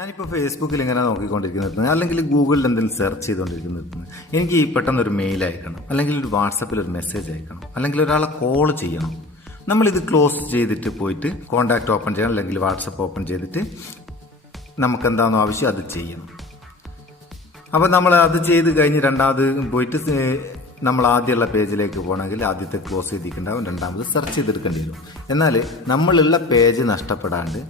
ഞാനിപ്പോൾ ഫേസ്ബുക്കിൽ ഇങ്ങനെ നോക്കിക്കൊണ്ടിരിക്കുന്നത് അല്ലെങ്കിൽ ഗൂഗിളിൽ എന്തെങ്കിലും സെർച്ച് ചെയ്തുകൊണ്ടിരിക്കുന്നത് എനിക്ക് ഈ പെട്ടെന്നൊരു മെയിൽ അയക്കണം, അല്ലെങ്കിൽ ഒരു വാട്സപ്പിൽ ഒരു മെസ്സേജ് അയക്കണം, അല്ലെങ്കിൽ ഒരാളെ കോൾ ചെയ്യണം. നമ്മളിത് ക്ലോസ് ചെയ്തിട്ട് പോയിട്ട് കോൺടാക്ട് ഓപ്പൺ ചെയ്യണം, അല്ലെങ്കിൽ വാട്സപ്പ് ഓപ്പൺ ചെയ്തിട്ട് നമുക്ക് എന്താണോ ആവശ്യം അത് ചെയ്യണം. അപ്പോൾ നമ്മൾ അത് ചെയ്ത് കഴിഞ്ഞ് രണ്ടാമത് പോയിട്ട് നമ്മൾ ആദ്യമുള്ള പേജിലേക്ക് പോകണമെങ്കിൽ ആദ്യത്തെ ക്ലോസ് ചെയ്തിട്ടുണ്ടാവും, രണ്ടാമത് സെർച്ച് ചെയ്തെടുക്കേണ്ടി വരും. എന്നാൽ നമ്മളുള്ള പേജ് നഷ്ടപ്പെടാണ്ട്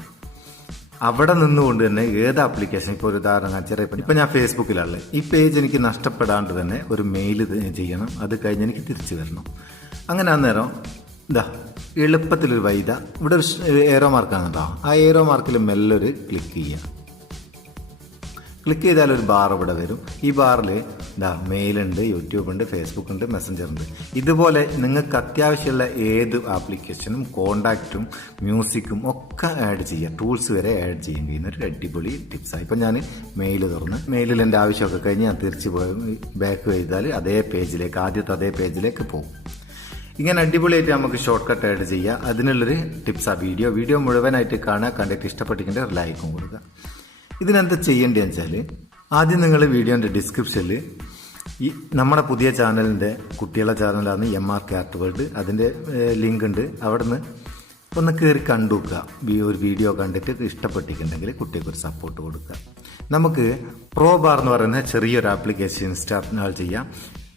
അവിടെ നിന്നുകൊണ്ട് തന്നെ ഏത് ആപ്ലിക്കേഷൻ, ഇപ്പോൾ ഒരു ഉദാഹരണം ഇപ്പം ഞാൻ ഫേസ്ബുക്കിലുള്ള ഈ പേജ് എനിക്ക് നഷ്ടപ്പെടാണ്ട് തന്നെ ഒരു മെയിൽ ചെയ്യണം, അത് കഴിഞ്ഞ് എനിക്ക് തിരിച്ചു വരണം. അങ്ങനെ അന്നേരം എളുപ്പത്തിലൊരു വൈദ ഇവിടെ ഒരു ഏറോ മാർക്കാണുണ്ടോ, ആ ഏറോ മാർക്കിൽ മെല്ലെ ഒരു ക്ലിക്ക് ചെയ്യുക. ക്ലിക്ക് ചെയ്താൽ ഒരു ബാർ ഇവിടെ വരും. ഈ ബാറിൽ മെയിലുണ്ട്, യൂട്യൂബ് ഉണ്ട്, ഫേസ്ബുക്ക് ഉണ്ട്, മെസ്സഞ്ചർ ഉണ്ട്. ഇതുപോലെ നിങ്ങൾക്ക് അത്യാവശ്യമുള്ള ഏത് ആപ്ലിക്കേഷനും കോണ്ടാക്റ്റും മ്യൂസിക്കും ഒക്കെ ആഡ് ചെയ്യുക, ടൂൾസ് വരെ ആഡ് ചെയ്യാൻ കഴിയുന്ന ഒരു അടിപൊളി ടിപ്സാണ്. ഇപ്പം ഞാൻ മെയിൽ തുറന്ന് മെയിലിൽ എൻ്റെ ആവശ്യമൊക്കെ കഴിഞ്ഞ് ഞാൻ തിരിച്ച് പോയി ബാക്ക് ചെയ്താൽ അതേ പേജിലേക്ക്, ആദ്യത്തെ അതേ പേജിലേക്ക് പോകും. ഇങ്ങനെ അടിപൊളിയായിട്ട് നമുക്ക് ഷോർട്ട് കട്ട് ആഡ് ചെയ്യുക. അതിനുള്ളൊരു ടിപ്സാണ് വീഡിയോ മുഴുവനായിട്ട് കാണുക, കണ്ടിട്ട് ഇഷ്ടപ്പെട്ടിട്ടുണ്ട് ഒരു ലൈക്കും കൊടുക്കുക. ഇതിനെന്താ ചെയ്യേണ്ടതെന്ന് വെച്ചാൽ ആദ്യം നിങ്ങൾ വീഡിയോൻ്റെ ഡിസ്ക്രിപ്ഷനിൽ ഈ നമ്മുടെ പുതിയ ചാനലിൻ്റെ കുട്ടികളുടെ ചാനലാണ് MR ക്യാറ്റ് വേൾഡ്, അതിൻ്റെ ലിങ്ക് ഉണ്ട്. അവിടെ നിന്ന് ഒന്ന് കയറി കണ്ടുവെക്കുക. ഒരു വീഡിയോ കണ്ടിട്ട് ഇഷ്ടപ്പെട്ടിട്ടുണ്ടെങ്കിൽ കുട്ടികൾക്ക് ഒരു സപ്പോർട്ട് കൊടുക്കുക. നമുക്ക് പ്രോ ബാർ എന്ന് പറയുന്ന ചെറിയൊരു ആപ്ലിക്കേഷൻ ഇൻസ്റ്റാൾ ചെയ്യാം.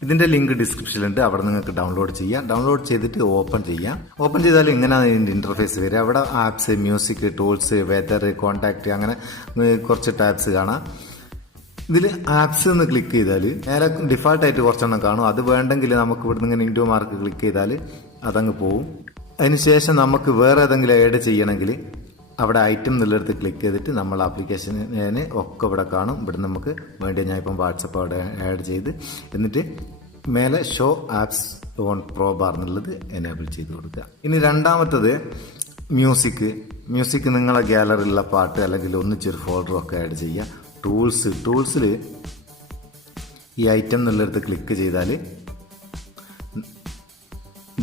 ഇതിൻ്റെ ലിങ്ക് ഡിസ്ക്രിപ്ഷനിലുണ്ട്, അവിടെ നിങ്ങൾക്ക് ഡൗൺലോഡ് ചെയ്യാം. ഡൗൺലോഡ് ചെയ്തിട്ട് ഓപ്പൺ ചെയ്യാം. ഓപ്പൺ ചെയ്താൽ ഇങ്ങനെയാണ് ഇതിൻ്റെ ഇൻ്റർഫേസ് വരിക. അവിടെ apps, music, tools, weather, contact, അങ്ങനെ കുറച്ച് ടാബ്സ് കാണാം. ഇതിൽ ആപ്സ് എന്ന് ക്ലിക്ക് ചെയ്താൽ നേരെ ഡിഫാൾട്ടായിട്ട് കുറച്ചെണ്ണം കാണും. അത് വേണ്ടെങ്കിൽ നമുക്ക് ഇവിടുന്ന് ഇങ്ങനെ ഇൻഡോ മാർക്ക് ക്ലിക്ക് ചെയ്താൽ അതങ്ങ് പോവും. അതിനുശേഷം നമുക്ക് വേറെ ഏതെങ്കിലും ആഡ് ചെയ്യണമെങ്കിൽ അവിടെ ഐറ്റം എന്നുള്ളിടത്ത് ക്ലിക്ക് ചെയ്തിട്ട് നമ്മൾ ആപ്ലിക്കേഷന് ഒക്കെ ഇവിടെ കാണും. ഇവിടെ നമുക്ക് വേണ്ടി ഞാൻ ഇപ്പം വാട്സപ്പ് അവിടെ ആഡ് ചെയ്ത് എന്നിട്ട് മേലെ show apps on pro bar എന്നുള്ളത് എനേബിൾ ചെയ്ത് കൊടുക്കുക. ഇനി രണ്ടാമത്തത് മ്യൂസിക് നിങ്ങളെ ഗാലറിയിലുള്ള പാട്ട് അല്ലെങ്കിൽ ഒന്നിച്ചൊരു ഫോൾഡറൊക്കെ ആഡ് ചെയ്യുക. ടൂൾസിൽ ഈ ഐറ്റം എന്നുള്ളിടത്ത് ക്ലിക്ക് ചെയ്താൽ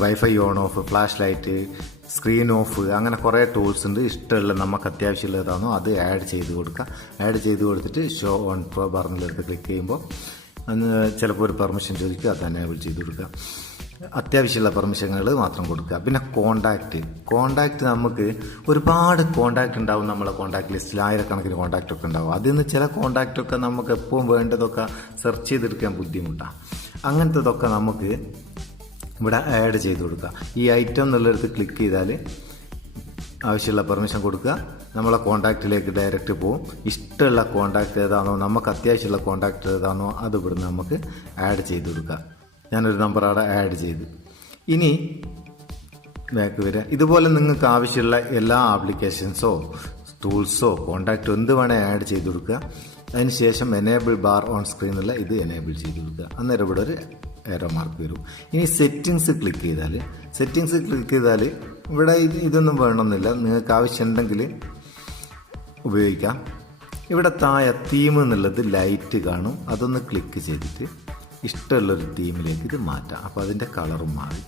wifi on of, flash light, screen off, അങ്ങനെ കുറേ ടൂൾസ് ഉണ്ട്. ഇഷ്ടമുള്ള നമുക്ക് അത്യാവശ്യമുള്ളതാണോ അത് ആഡ് ചെയ്ത് കൊടുക്കുക. ആഡ് ചെയ്ത് കൊടുത്തിട്ട് ഷോ ഓൺ പ്രോ ബാറിനെടുത്ത് ക്ലിക്ക് ചെയ്യുമ്പോൾ ചിലപ്പോൾ ഒരു പെർമിഷൻ ചോദിക്കുക, അത് എനേബിൾ ചെയ്ത് കൊടുക്കുക. അത്യാവശ്യമുള്ള പെർമിഷനുകൾ മാത്രം കൊടുക്കുക. പിന്നെ കോണ്ടാക്റ്റ് നമുക്ക് ഒരുപാട് കോണ്ടാക്റ്റ് ഉണ്ടാവും. നമ്മളെ കോണ്ടാക്ട് ലിസ്റ്റിൽ ആയിരക്കണക്കിന് കോണ്ടാക്റ്റ് ഒക്കെ ഉണ്ടാവും. അതിൽ നിന്ന് ചില കോണ്ടാക്റ്റൊക്കെ നമുക്ക് എപ്പോഴും വേണ്ടതൊക്കെ സെർച്ച് ചെയ്തെടുക്കാൻ ബുദ്ധിമുട്ടാണ്. അങ്ങനത്തതൊക്കെ നമുക്ക് ഇവിടെ ആഡ് ചെയ്ത് കൊടുക്കുക. ഈ ഐറ്റം എന്നുള്ളിടത്ത് ക്ലിക്ക് ചെയ്താൽ ആവശ്യമുള്ള പെർമിഷൻ കൊടുക്കുക, നമ്മളെ കോണ്ടാക്റ്റിലേക്ക് ഡയറക്റ്റ് പോകും. ഇഷ്ടമുള്ള കോണ്ടാക്റ്റ് ഏതാണോ, നമുക്ക് അത്യാവശ്യമുള്ള കോണ്ടാക്റ്റ് ഏതാണോ അത് ഇവിടുന്ന് നമുക്ക് ആഡ് ചെയ്ത് കൊടുക്കുക. ഞാനൊരു നമ്പർ അവിടെ ആഡ് ചെയ്ത് ഇനി ബാക്ക് വരിക. ഇതുപോലെ നിങ്ങൾക്ക് ആവശ്യമുള്ള എല്ലാ ആപ്ലിക്കേഷൻസോ ടൂൾസോ കോണ്ടാക്റ്റോ എന്ത് വേണേൽ ആഡ് ചെയ്ത് കൊടുക്കുക. അതിനുശേഷം എനേബിൾ ബാർ ഓൺ സ്ക്രീനുള്ള ഇത് എനേബിൾ ചെയ്ത് കൊടുക്കുക. അന്നേരം ഇവിടെ ഒരു ഏറോ മാർക്ക് വരും. ഇനി സെറ്റിങ്സ് ക്ലിക്ക് ചെയ്താൽ ഇവിടെ ഇതൊന്നും വേണമെന്നില്ല, നിങ്ങൾക്ക് ആവശ്യമുണ്ടെങ്കിൽ ഉപയോഗിക്കാം. ഇവിടെ താഴെ തീം എന്നുള്ളത് ലൈറ്റ് കാണും, അതൊന്ന് ക്ലിക്ക് ചെയ്തിട്ട് ഇഷ്ടമുള്ളൊരു തീമിലേക്ക് ഇത് മാറ്റാം. അപ്പോൾ അതിൻ്റെ കളറും മാറി.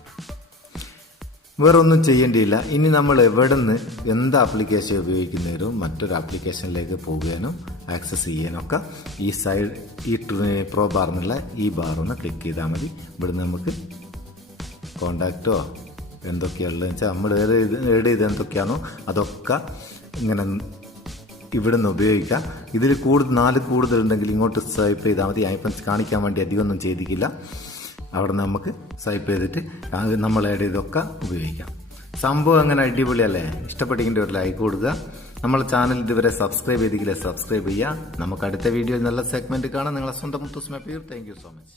വേറൊന്നും ചെയ്യേണ്ടിയില്ല. ഇനി നമ്മൾ എവിടെ നിന്ന് എന്ത് ആപ്ലിക്കേഷൻ ഉപയോഗിക്കുന്നവരും മറ്റൊരു ആപ്ലിക്കേഷനിലേക്ക് പോകുവാനും ആക്സസ് ചെയ്യാനൊക്കെ ഈ പ്രോ ബാറിനുള്ള ഈ ബാറൊന്ന് ക്ലിക്ക് ചെയ്താൽ മതി. ഇവിടുന്ന് നമുക്ക് കോണ്ടാക്റ്റോ എന്തൊക്കെയുള്ളതെന്ന് വെച്ചാൽ നമ്മൾ ഏഡ് ചെയ്ത് എന്തൊക്കെയാണോ അതൊക്കെ ഇങ്ങനെ ഇവിടുന്ന് ഉപയോഗിക്കാം. ഇതിൽ കൂടുതലുണ്ടെങ്കിൽ ഇങ്ങോട്ട് സ്വൈപ്പ് ചെയ്താൽ മതി. ഞാനിപ്പം കാണിക്കാൻ വേണ്ടി അധികമൊന്നും ചെയ്തിട്ടില്ല. അവിടെ നമുക്ക് സ്വൈപ്പ് ചെയ്തിട്ട് നമ്മൾ ആഡ് ചെയ്തൊക്കെ ഉപയോഗിക്കാം. സംഭവം അങ്ങനെ അടിപൊളിയല്ലേ? ഇഷ്ടപ്പെട്ടെങ്കിൽ ഒരു ലൈക്ക് കൊടുക്കുക. നമ്മളെ ചാനൽ ഇതുവരെ സബ്സ്ക്രൈബ് ചെയ്തിട്ടില്ല, സബ്സ്ക്രൈബ് ചെയ്യുക. നമുക്ക് അടുത്ത വീഡിയോയിൽ നല്ല സെഗ്മെന്റ് കാണാം. നിങ്ങളെ സ്വന്തം Muthoos Meppayur. Thank you so much.